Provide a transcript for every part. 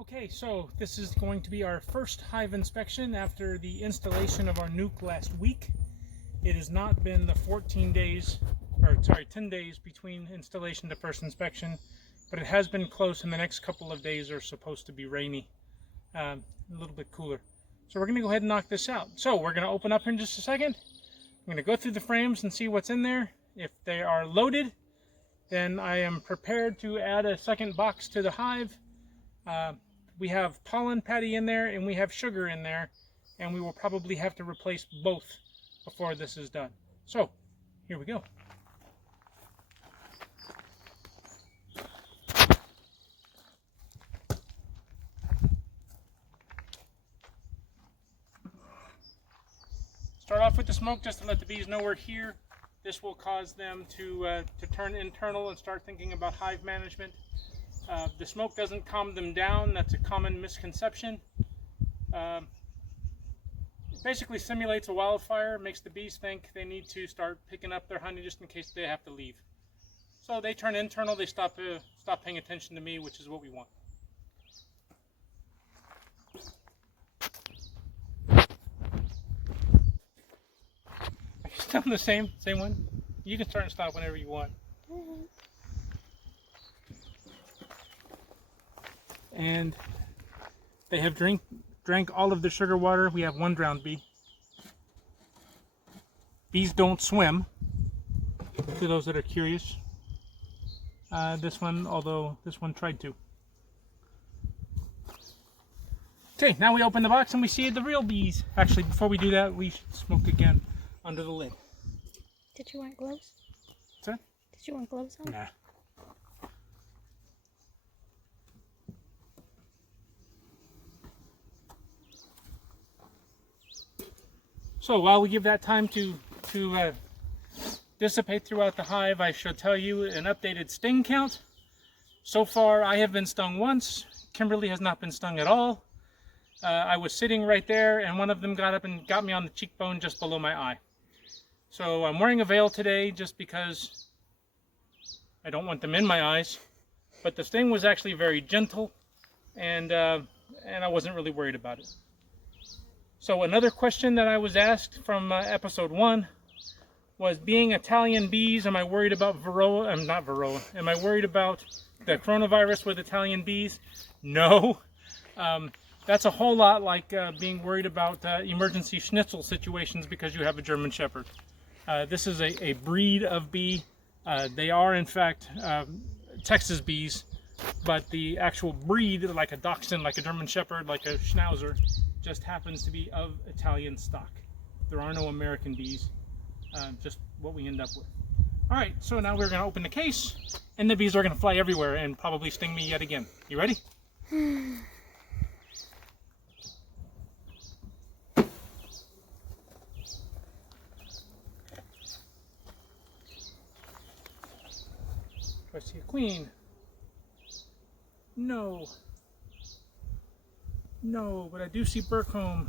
Okay, so this is going to be our first hive inspection after the installation of our nuke last week. It has not been the 10 days between installation to first inspection, but it has been close, and the next couple of days are supposed to be rainy, a little bit cooler. So we're going to go ahead and knock this out. So we're going to open up here in just a second. I'm going to go through the frames and see what's in there. If they are loaded, then I am prepared to add a second box to the hive. We have pollen patty in there and we have sugar in there, and we will probably have to replace both before this is done. So here we go. Start off with the smoke just to let the bees know we're here. This will cause them to turn internal and start thinking about hive management. The smoke doesn't calm them down. That's a common misconception. It basically simulates a wildfire, makes the bees think they need to start picking up their honey just in case they have to leave. So they turn internal, they stop paying attention to me, which is what we want. Are you still on the same one? You can start and stop whenever you want. And they have drank all of the sugar water. We have one drowned bee. Bees don't swim, to those that are curious. Although this one tried to. Okay, now we open the box and we see the real bees. Actually, before we do that, we should smoke again under the lid. Did you want gloves? What's that? Did you want gloves on? Nah. So while we give that time to dissipate throughout the hive, I shall tell you an updated sting count. So far, I have been stung once. Kimberly has not been stung at all. I was sitting right there, and one of them got up and got me on the cheekbone just below my eye. So I'm wearing a veil today just because I don't want them in my eyes. But the sting was actually very gentle, and I wasn't really worried about it. So another question that I was asked from episode 1 was, being Italian bees, am I worried about varroa? Not varroa. Am I worried about the coronavirus with Italian bees? No. That's a whole lot like being worried about emergency schnitzel situations because you have a German Shepherd. This is a breed of bee. They are, in fact, Texas bees, but the actual breed, like a Dachshund, like a German Shepherd, like a Schnauzer, just happens to be of Italian stock. There are no American bees, just what we end up with. All right, so now we're going to open the case, and the bees are going to fly everywhere and probably sting me yet again. You ready? Do I see a queen? No. No, but I do see Burkholm.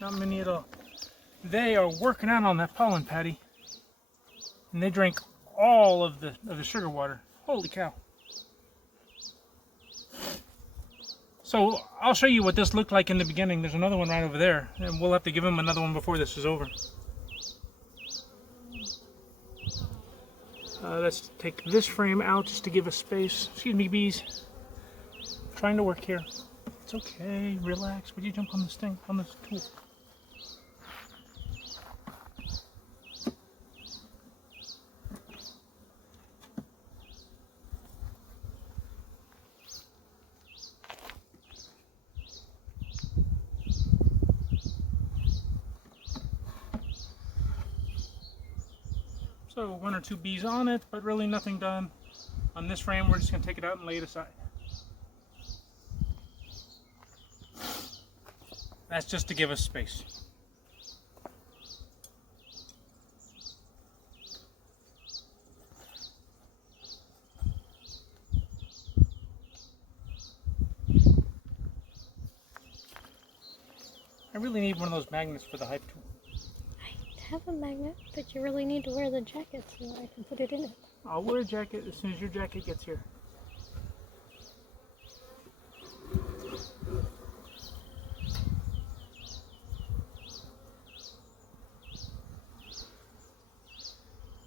Not many at all. They are working out on that pollen patty, and they drank all of the sugar water. Holy cow! So I'll show you what this looked like in the beginning. There's another one right over there, and we'll have to give him another one before this is over. Let's take this frame out just to give us space. Excuse me, bees. I'm trying to work here. It's okay. Relax. Would you jump on this thing? On this tool? So 1 or 2 bees on it, but really nothing done. On this frame, we're just going to take it out and lay it aside. That's just to give us space. I really need one of those magnets for the hive tool. Right. have a magnet, but you really need to wear the jacket so I can put it in it. I'll wear a jacket as soon as your jacket gets here.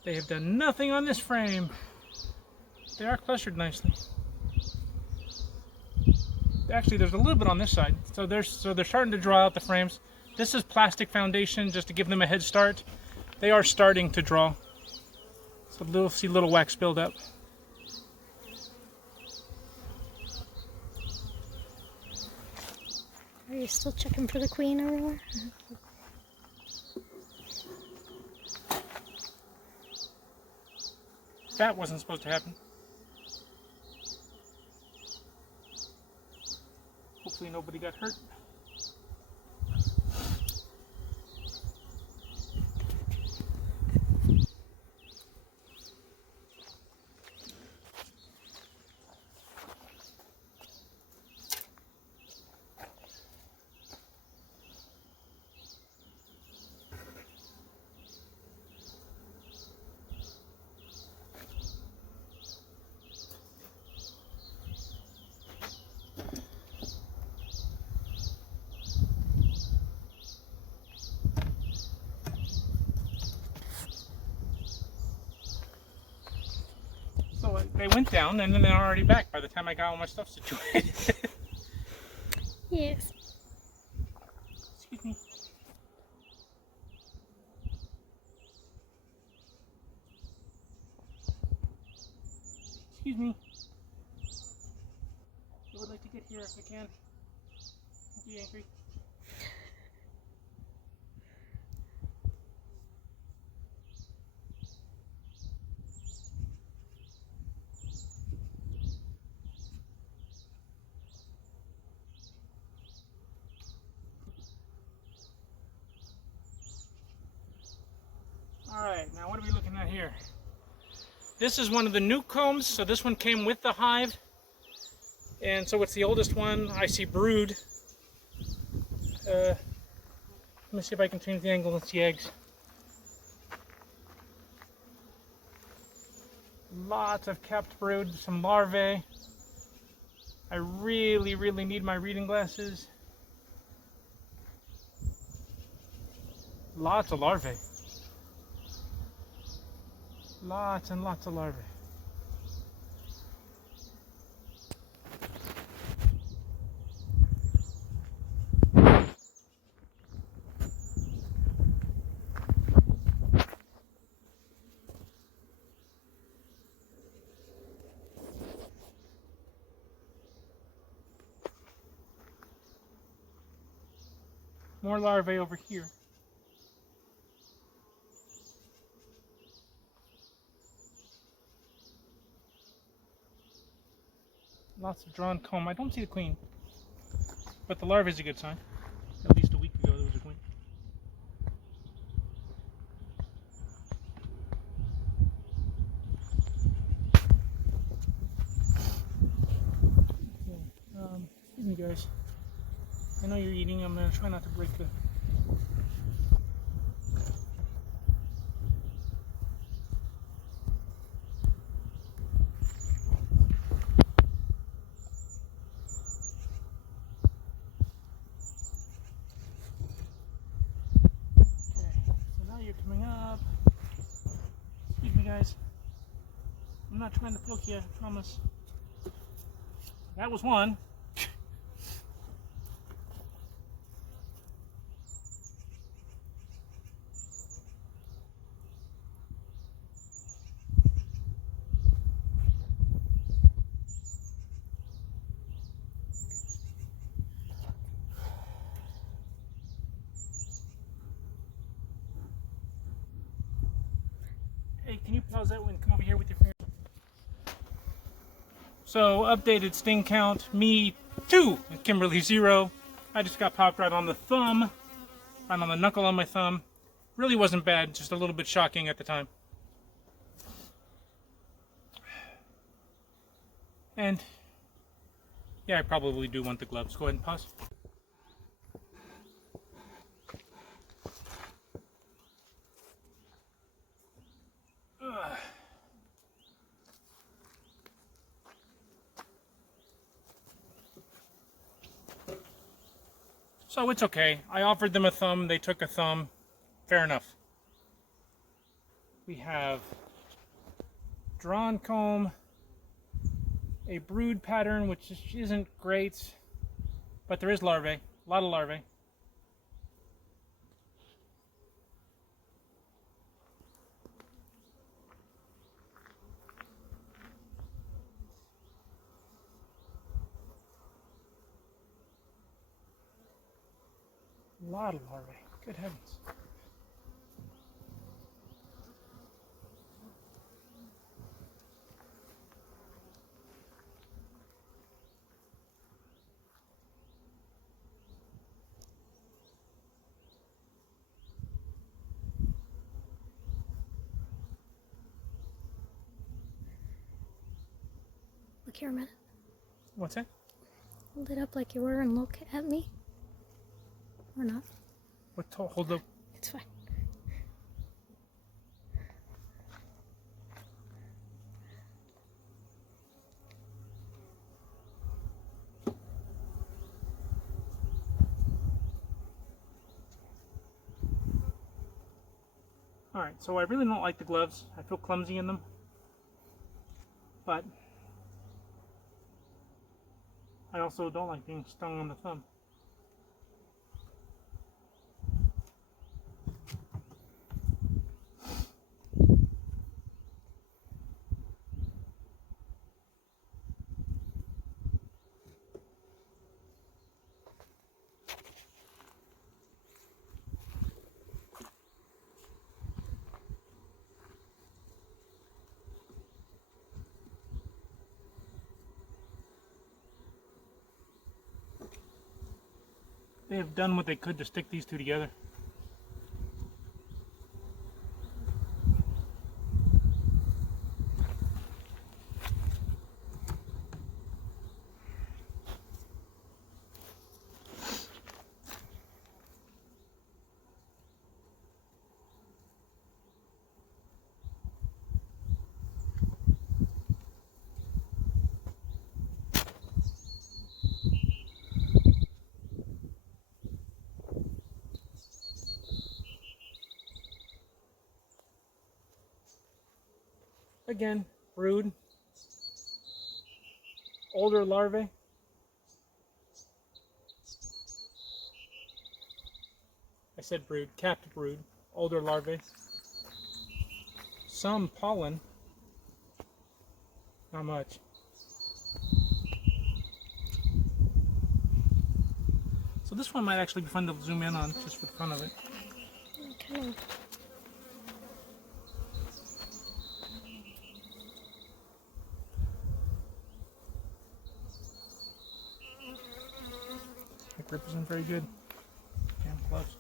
They have done nothing on this frame. They are clustered nicely. Actually, there's a little bit on this side. So they're starting to draw out the frames. This is plastic foundation just to give them a head start. They are starting to draw. So see little wax build up. Are you still checking for the queen over there? That wasn't supposed to happen. Hopefully nobody got hurt. So they went down and then they're already back by the time I got all my stuff situated. Yes. Excuse me. Excuse me. I would like to get here if I can. Don't be angry. Alright, now what are we looking at here? This is one of the new combs, so this one came with the hive. And so it's the oldest one. I see brood. Let me see if I can change the angle and see eggs. Lots of capped brood, some larvae. I really, really need my reading glasses. Lots of larvae. Lots and lots of larvae. More larvae over here. Lots of drawn comb. I don't see the queen, but the larva is a good sign. At least a week ago there was a queen. Okay. Excuse me, guys. I know you're eating. I'm gonna try not to break the. Coming up. Excuse me, guys. I'm not trying to poke you, I promise. That was one. Hey, can you pause that and come over here with your finger? So, updated sting count, me 2, Kimberly 0. I just got popped right on the thumb, right on the knuckle on my thumb. Really wasn't bad, just a little bit shocking at the time. And, yeah, I probably do want the gloves. Go ahead and pause. So it's okay. I offered them a thumb, they took a thumb. Fair enough. We have drawn comb, a brood pattern, which isn't great, but there is larvae, a lot of larvae. A lot of larvae, good heavens. Look here a minute. What's that? Hold it up like you were and look at me. Or not. What? Hold up. It's fine. Alright, so I really don't like the gloves. I feel clumsy in them. But I also don't like being stung on the thumb. They have done what they could to stick these two together. Again, brood, older larvae. I said brood, capped brood, older larvae. Some pollen, not much. So this one might actually be fun to zoom in on, just for the fun of it. Okay. The grip isn't very good. Damn gloves.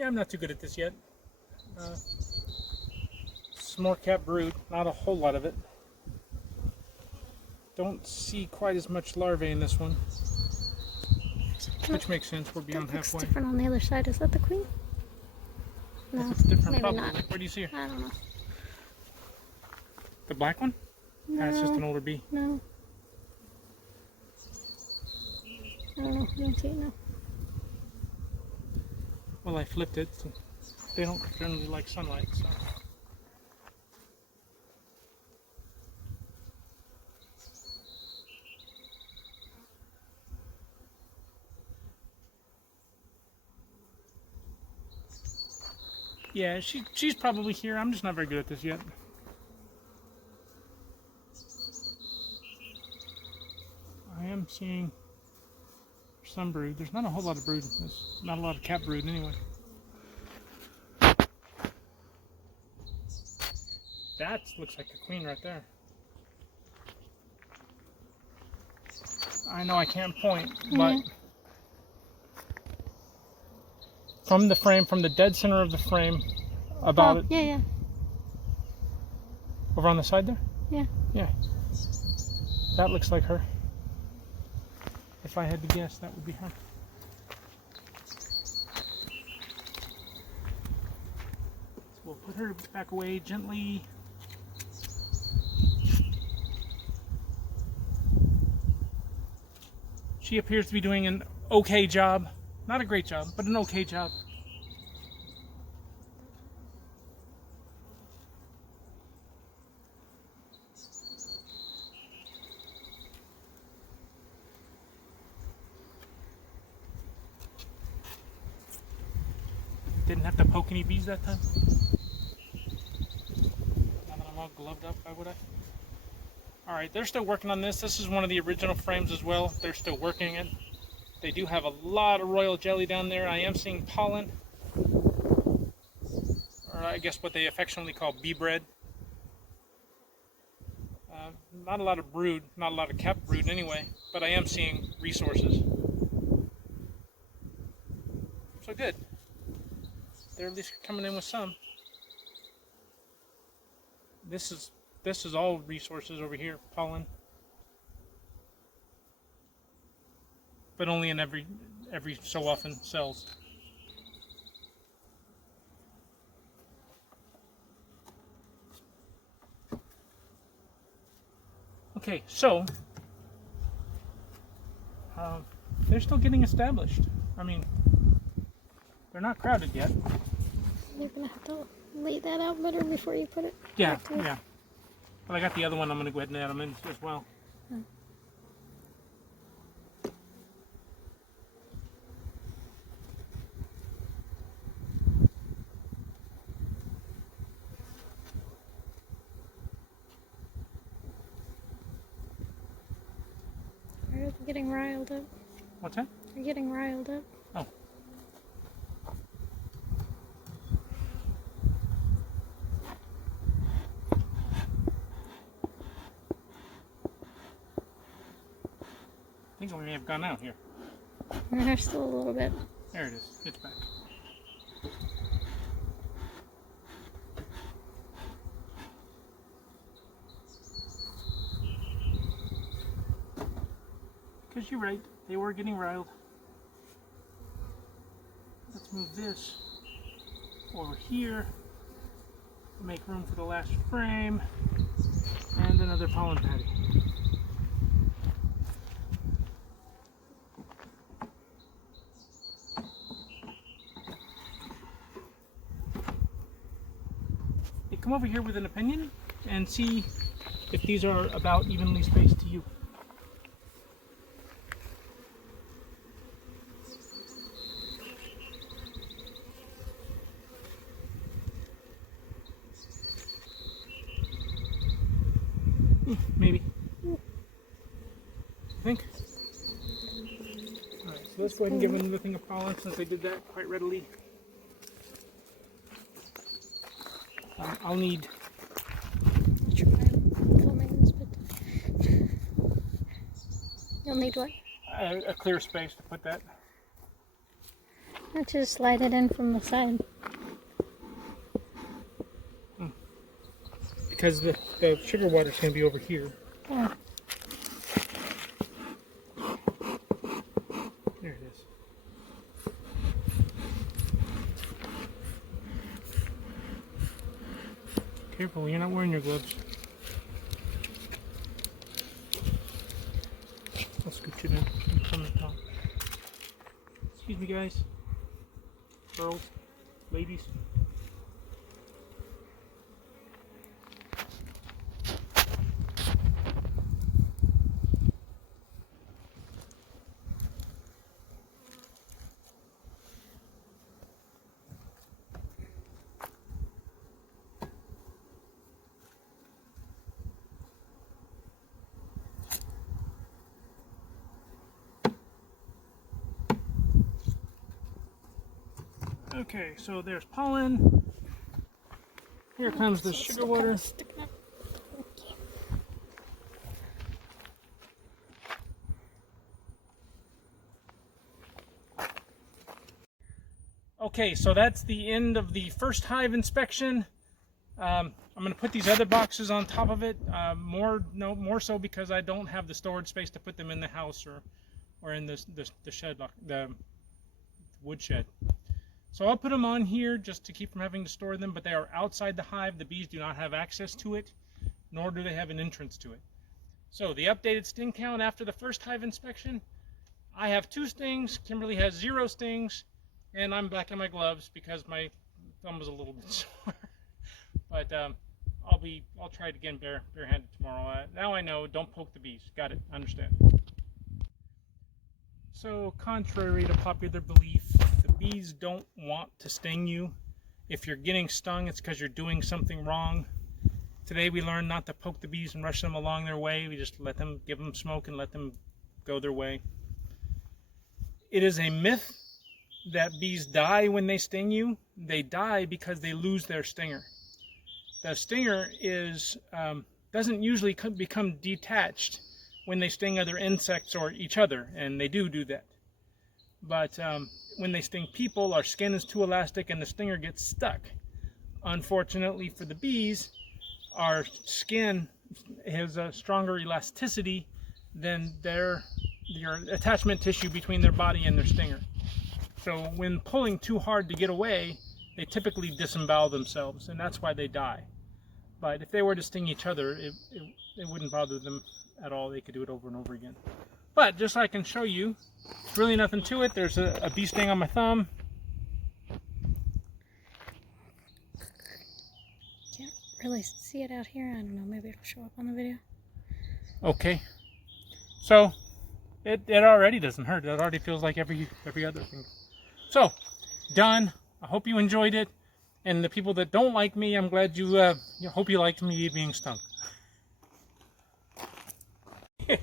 Yeah, I'm not too good at this yet. Small cap brood, not a whole lot of it. Don't see quite as much larvae in this one, which makes sense. We're beyond That looks halfway. different on the other side. Is that the queen? No, It's different, maybe probably. not. Where do you see her? I don't know. The black one? No, That's just an older bee. no. I don't know. I don't see it now. Well, I flipped it. So they don't generally like sunlight, so. Yeah, she's probably here. I'm just not very good at this yet. I am seeing some brood. There's not a whole lot of brood. There's not a lot of cat brood anyway. That looks like a queen right there. I know I can't point, but from the frame, from the dead center of the frame, about it. Yeah, yeah. Over on the side there? Yeah. Yeah. That looks like her. If I had to guess, that would be her. So we'll put her back away gently. She appears to be doing an okay job. Not a great job, but an okay job. Didn't have to poke any bees that time. Now that I'm all gloved up, why would I? Alright, they're still working on this. This is one of the original frames as well. They're still working it. They do have a lot of royal jelly down there. I am seeing pollen. Or I guess what they affectionately call bee bread. Not a lot of brood, not a lot of kept brood anyway, but I am seeing resources. So good. They're at least coming in with some. This is all resources over here, pollen. But only in every so often cells. Okay, so they're still getting established. I mean, they're not crowded yet. You're gonna have to lay that out better before you put it. Yeah, back to it. yeah. But I got the other one. I'm gonna go ahead and add them in as well. Hmm. You're getting riled up. What's that? You're getting riled up. Oh. I think we may have gone out here. There's still a little bit. There it is. It's back. Because you're right, they were getting riled. Let's move this over here. Make room for the last frame and another pollen patty. Hey, come over here with an opinion and see if these are about evenly spaced to you. Maybe. I think. Alright, so let's go ahead and give them another thing of pollen since they did that quite readily. I'll need. Try filming this bit. You'll need what? A clear space to put that. Let's just slide it in from the side. Because the sugar water's going to be over here. Oh. There it is. Careful, you're not wearing your gloves. I'll scoot you down from the top. Excuse me, guys. girls, ladies. Okay, so there's pollen. Here comes the sugar water. Okay, so that's the end of the first hive inspection. I'm going to put these other boxes on top of it. More so because I don't have the storage space to put them in the house or in the shed, the wood shed. So I'll put them on here just to keep from having to store them, but they are outside the hive. The bees do not have access to it, nor do they have an entrance to it. So the updated sting count after the first hive inspection, I have 2 stings, Kimberly has 0 stings, and I'm back in my gloves because my thumb was a little bit sore. But I'll try it again barehanded tomorrow. Now I know, don't poke the bees. Got it, understand. So contrary to popular belief, the bees don't want to sting you. If you're getting stung, it's because you're doing something wrong. Today we learned not to poke the bees and rush them along their way. We just give them smoke and let them go their way. It is a myth that bees die when they sting you. They die because they lose their stinger. The stinger doesn't usually become detached when they sting other insects or each other, and they do that. But when they sting people, our skin is too elastic and the stinger gets stuck. Unfortunately for the bees, our skin has a stronger elasticity than your attachment tissue between their body and their stinger. So when pulling too hard to get away, they typically disembowel themselves, and that's why they die. But if they were to sting each other, it wouldn't bother them at all. They could do it over and over again. But just so I can show you, it's really nothing to it. There's a bee sting on my thumb. Can't really see it out here. I don't know, maybe it'll show up on the video. Okay. So it already doesn't hurt. It already feels like every other thing. So, done. I hope you enjoyed it. And the people that don't like me, I'm glad you hope you liked me being stung. Do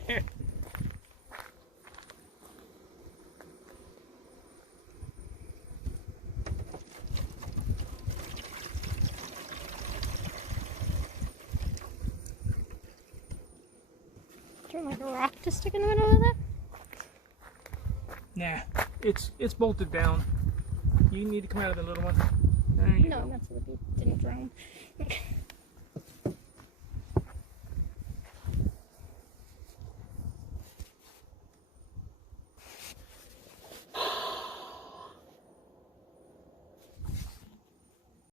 you want like a rock to stick in the middle of that? Nah, it's bolted down. You need to come out of the little one. There you go. No, that's so the bee didn't drown.